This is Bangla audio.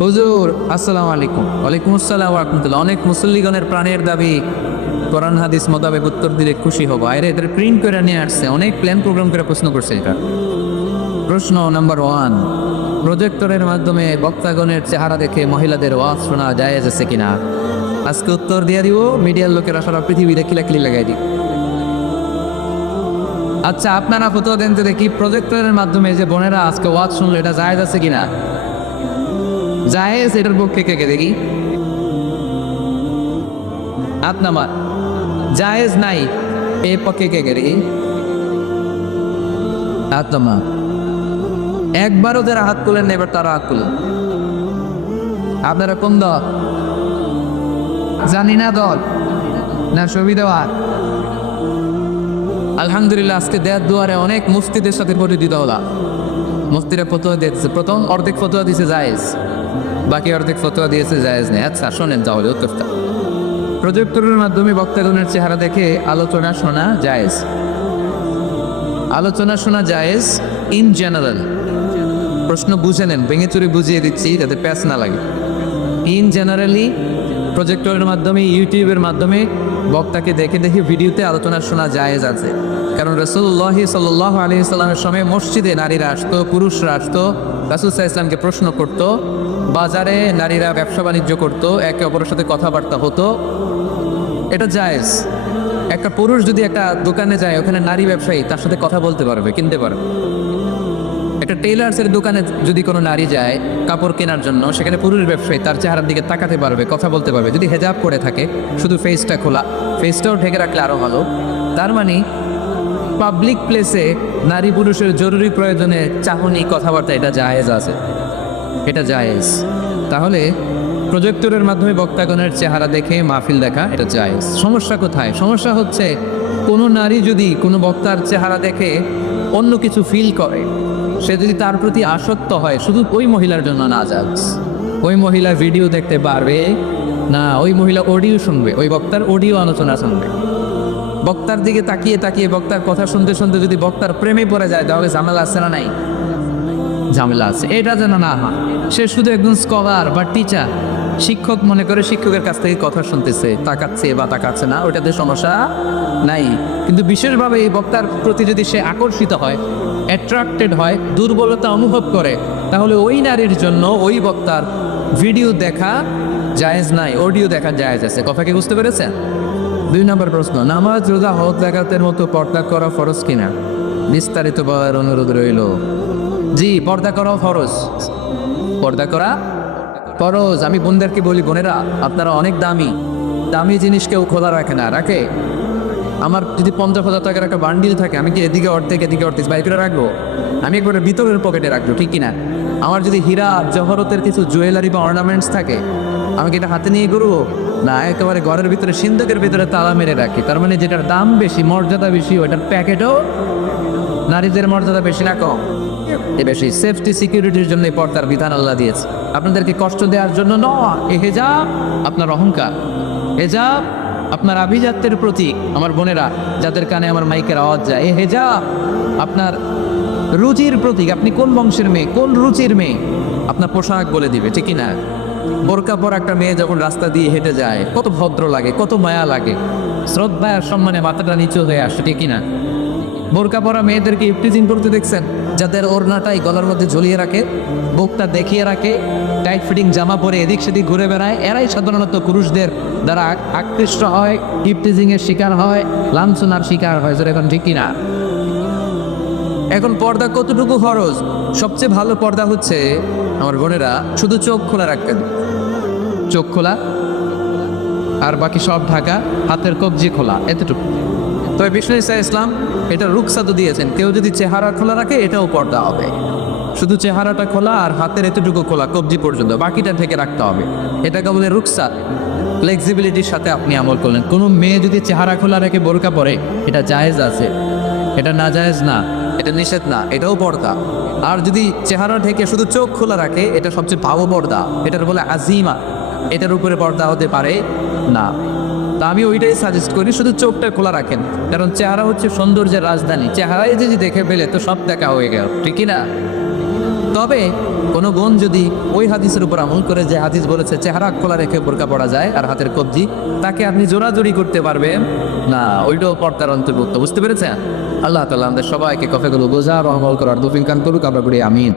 হুজুর আসসালামু আলাইকুম। ওয়ালাইকুম আসসালাম ওয়া রাহমাতুল্লাহ। অনেক মুসল্লিগণের প্রাণের দাবি, কোরআন হাদিস মোতাবেক উত্তর দিলে খুশি হব। আরে এদের প্রিন্ট করে নিয়ে আসছে, অনেক প্ল্যান প্রোগ্রাম করে প্রশ্ন করছে। এটা প্রশ্ন নাম্বার 1, প্রজেক্টরের মাধ্যমে বক্তাগণের চেহারা দেখে মহিলাদের ওয়াজ শোনা জায়েজ আছে কিনা? আজকে উত্তর দিয়ে দিব, মিডিয়ার লোকেরা সারা পৃথিবীতে কিলাকিলি লাগাই দিব। আচ্ছা, আপনারা ফতোয়া দেন তো দেখি, প্রজেক্টরের মাধ্যমে যে বোনেরা আজকে ওয়াজ শুনলো এটা জায়েজ আছে কিনা? জায়েজ, এটার পক্ষে কে কে দেখি হাত নামার। জায়েজ নাই, এর পক্ষে কে কে দেখি হাত নামা। একবারও যারা হাত তুলেন না, এবার তারা হাত তুলেন। আপনারা কোন দল? জানি না দল না সুবিধাবাদ। আলহামদুলিল্লাহ, আজকে দেয়ার দুয়ারে অনেক মুফতিদের সাথে পরিচিত হলাম। মুফতিরা ফতোয়া দিয়েছে, প্রথম অর্ধেক ফতোয়া দিয়েছে জায়েজ, বাকি অর্ধেক ফতোয়া দিয়েছে জায়েজ নেই। আচ্ছা শোনেন তাহলে উত্তরটা। প্রজেক্টরের মাধ্যমে বক্তাগণের চেহারা দেখে আলোচনা শোনা জায়েজ। আলোচনা শোনা জায়েজ ইন জেনারেল। প্রশ্ন বুঝে নেন, ভেঙে চুরে বুঝিয়ে দিচ্ছি যাতে প্যাচ না লাগে। ইন জেনারেলি প্রজেক্টরের মাধ্যমে, ইউটিউবের মাধ্যমে বক্তাকে দেখে দেখে ভিডিওতে আলোচনা শোনা জায়েজ আছে। কারণ রাসূলুল্লাহ সাল্লাল্লাহু আলাইহি সাল্লামের সময় মসজিদে নারীরা আসতো, পুরুষরা আসতো, রাসূল সাল্লাল্লাহু আলাইহি সাল্লামকে প্রশ্ন করতো। বাজারে নারীরা ব্যবসা বাণিজ্য করতো, একে অপরের সাথে কথাবার্তা হতো, এটা জায়েজ। একটা পুরুষ যদি একটা দোকানে যায়, ওখানে নারী ব্যবসায়ী তার সাথে কথা বলতে পারবে, কিনতে পারবে। একটা টেইলার্সের দোকানে যদি কোনো নারী যায় কাপড় কেনার জন্য, সেখানে পুরুষ ব্যবসায়ী তার চেহারার দিকে তাকাতে পারবে, কথা বলতে পারবে। যদি হেজাব করে থাকে, শুধু ফেসটা খোলা, ফেসটাও ঢেকে রাখলে আরও ভালো। তার মানে পাবলিক প্লেসে নারী পুরুষের জরুরি প্রয়োজনে চাহনি, কথাবার্তা, এটা জায়েজ আছে, এটা জায়েজ। তাহলে প্রজেক্টরের মাধ্যমে বক্তাগণের চেহারা দেখে মাহফিল দেখা, এটা জায়েজ। সমস্যা কোথায়? সমস্যা হচ্ছে কোনো নারী যদি কোনো বক্তার চেহারা দেখে অন্য কিছু ফিল করে, সে যদি তার প্রতি আসক্ত হয়, শুধু ওই মহিলার জন্য না জায়েজ। ওই মহিলা ভিডিও দেখতে পারবে না, ওই মহিলা অডিও শুনবে, ওই বক্তার অডিও আলোচনা শুনবে। বক্তার দিকে তাকিয়ে তাকিয়ে বক্তার কথা শুনতে শুনতে যদি বক্তার প্রেমে পড়ে যায়, তাহলে ঝামেলা আছে না নাই? ঝামেলা আছে। এটা যেন না হয়। সে শুধু একজন স্কলার বা টিচার, শিক্ষক মনে করে শিক্ষকের কাছ থেকে কথা শুনতেছে, তাকাচ্ছে বা তাকাচ্ছে না, ওইটাতে সমস্যা নাই। কিন্তু বিশেষভাবে এই বক্তার প্রতি যদি সে আকর্ষিত হয়, অ্যাট্রাক্টেড হয়, দুর্বলতা অনুভব করে, তাহলে ওই নারীর জন্য ওই বক্তার ভিডিও দেখা জায়েজ নাই, অডিও দেখা জায়েজ আছে। কথা কি বুঝতে পেরেছেন? 2 নম্বর প্রশ্ন, নামাজ, রোজা, হজ জাকাতের মতো পর্দা করা ফরজ কিনা? বিস্তারিত বলার অনুরোধ রইল। জি, পর্দা করা ফরজ। পর্দা করা ফরজ। আমি বোনদেরকে বলি, বোনেরা আপনারা অনেক দামি, দামি জিনিস কেউ খোলা রাখে না। রাখে? আমার যদি 50,000 টাকার একটা বান্ডিল থাকে, আমি কি এদিকে অর্ধেক এদিকে অর্ধেক বাইর করে রাখবো? আমি একবারে ভিতরের পকেটে রাখবো, ঠিক কিনা? আমার যদি হীরা জহরতের কিছু জুয়েলারি বা অর্নামেন্টস থাকে, আমি কি এটা হাতে নিয়ে ঘুরবো? না, একেবারে ঘরের ভিতরে সিন্ধুকের ভিতরে তালা মেরে রাখি। তার মানে যেটার দাম বেশি, মর্যাদা বেশি, ওইটার প্যাকেটও নারীদের মর্যাদা বেশি না কম? এ বেশি। সেফটি সিকিউরিটির জন্য এই পর্দার বিধান আল্লাহ দিয়েছে, আপনাদেরকে কষ্ট দেওয়ার জন্য নয়। এই হেজাব আপনার অহংকার, হেজাব আপনার আভিজাত্যের প্রতীক। আমার বোনেরা যাদের কানে আমার মাইকের আওয়াজ যায়, এই হেজাব আপনার রুচির প্রতীক। আপনি কোন বংশের মেয়ে, কোন রুচির মেয়ে, আপনার পোশাক বলে দিবে, ঠিক কিনা? বোরকা পরা একটা মেয়ে যখন রাস্তা দিয়ে হেঁটে যায়, কত ভদ্র লাগে, কত মায়া লাগে, শ্রদ্ধা আর সম্মানে মাথাটা নিচু হয়ে আসে, ঠিক কিনা? বোরকা পরা মেয়েদেরকে ইফটিজিং করতে দেখছেন, যাদের ওড়নাটাই গলার মধ্যে ঝুলিয়ে রাখে, বুকটা দেখিয়ে রাখে, টাইট ফিটিং জামা পরে এদিক সেদিক ঘুরে বেড়ায়, এরাই সাধারণত পুরুষদের দ্বারা আকৃষ্ট হয়, ইফটিজিং এর শিকার হয়, লাঞ্ছনার শিকার হয়। এখন ঠিক কিনা? এখন পর্দা কতটুকু ফরজ? সবচেয়ে ভালো পর্দা হচ্ছে আমার বোনেরা শুধু চোখ খোলা রাখতেন, চোখ খোলা, আর বাকি সব ঢাকা, হাতের কবজি খোলা, এতটুকু। তবে বিষ্ণু ইসা ইসলাম এটা রুকসাতো দিয়েছেন, কেউ যদি চেহারা খোলা রাখে এটাও পর্দা হবে। শুধু চেহারাটা খোলা আর হাতের এতটুকু খোলা, কবজি পর্যন্ত, বাকিটা থেকে রাখতে হবে। এটাকে বলে রুকসাত। ফ্লেক্সিবিলিটির সাথে আপনি আমল করলেন। কোনো মেয়ে যদি চেহারা খোলা রেখে বোরকা পরে, এটা জায়েজ আছে, এটা না জায়েজ না, এটা নিষেধ না, এটাও পর্দা। আর যদি চেহারা ঢেকে শুধু চোখ খোলা রাখে, এটা সবচেয়ে ভালো পর্দা, এটার বলে আজিমা, এটার উপরে পর্দা হতে পারে না। তা আমি ওইটাই সাজেস্ট করি, শুধু চোখটা খোলা রাখেন, কারণ চেহারা হচ্ছে সৌন্দর্যের রাজধানী। চেহারায় যদি দেখে ফেলে তো সব দেখা হয়ে গেল, ঠিক না? তবে কোনো বোন যদি ওই হাদিসের উপর আমল করে, যে হাদিস বলেছে চেহারা খোলা রেখে বোরকা পরা যায় আর হাতের কবজি, তাকে আপনি জোরাজোরি করতে পারবেন না, ওইটাও পর্দার অন্তর্ভুক্ত। বুঝতে পেরেছেন? আল্লাহ তাআলা আমাদের সবাইকে কথাগুলো বোঝার ও আমল করার তৌফিক দান করুক। আমরা বলি আমিন।